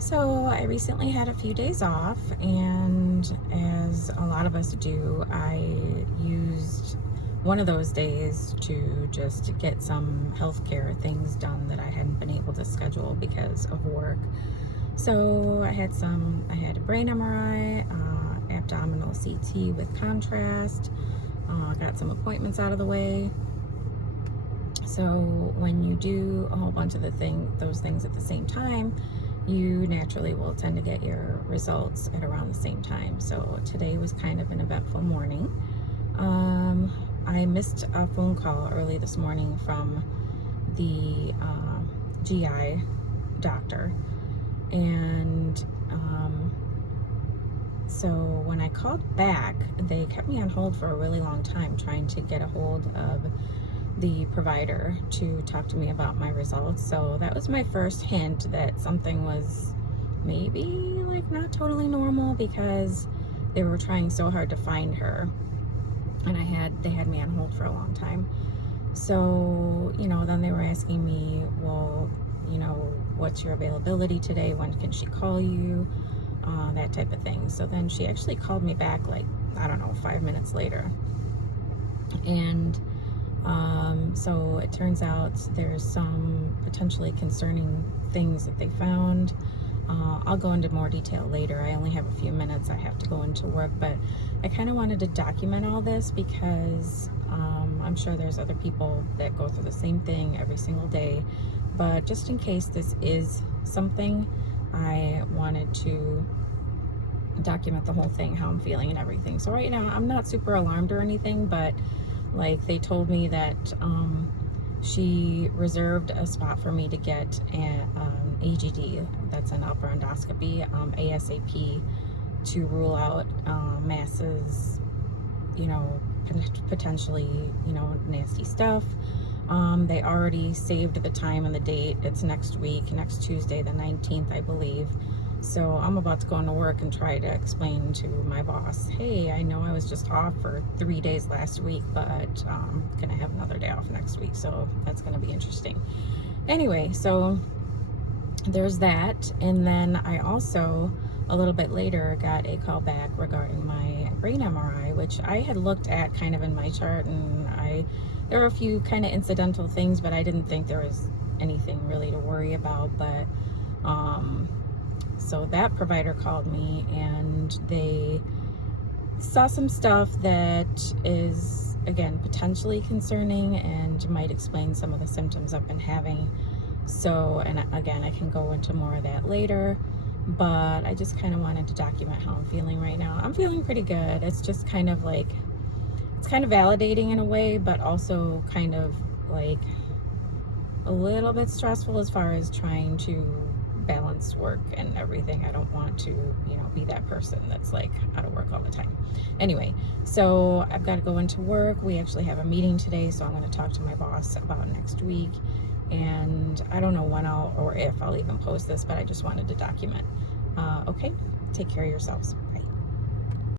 So I recently had a few days off, and as a lot of us do, I used one of those days to just get some healthcare things done that I hadn't been able to schedule because of work. So I had a brain MRI, abdominal CT with contrast, got some appointments out of the way. So when you do a whole bunch of those things at the same time, you naturally will tend to get your results at around the same time. So today was kind of an eventful morning. I missed a phone call early this morning from the GI doctor, and so when I called back, they kept me on hold for a really long time trying to get a hold of the provider to talk to me about my results. So that was my first hint that something was maybe like not totally normal, because they were trying so hard to find her, and they had me on hold for a long time. So, then they were asking me, well, what's your availability today? When can she call you? That type of thing. So then she actually called me back, like, I don't know, 5 minutes later. And so it turns out there's some potentially concerning things that they found. I'll go into more detail later. I only have a few minutes. I have to go into work, but I kind of wanted to document all this because I'm sure there's other people that go through the same thing every single day. But just in case this is something, I wanted to document the whole thing, how I'm feeling and everything. So right now I'm not super alarmed or anything, but like they told me that she reserved a spot for me to get an AGD, that's an upper endoscopy, ASAP, to rule out masses, potentially, nasty stuff. They already saved the time and the date. It's next week, next Tuesday, the 19th, I believe. So I'm about to go into work and try to explain to my boss, hey, I know I was just off for 3 days last week, but I'm gonna have another day off next week, so that's gonna be interesting. Anyway, so there's that. And then I also, a little bit later, got a call back regarding my brain MRI, which I had looked at kind of in my chart, and there were a few kind of incidental things, but I didn't think there was anything really to worry about. But so that provider called me, and they saw some stuff that is, again, potentially concerning and might explain some of the symptoms I've been having. So, and again, I can go into more of that later, but I just kind of wanted to document how I'm feeling right now. I'm feeling pretty good. It's just kind of like, it's kind of validating in a way, but also kind of like a little bit stressful as far as trying to balance work and everything. I don't want to, be that person that's like out of work all the time. Anyway, so I've got to go into work. We actually have a meeting today, so I'm going to talk to my boss about next week. And I don't know when or if I'll even post this, but I just wanted to document. Okay, take care of yourselves.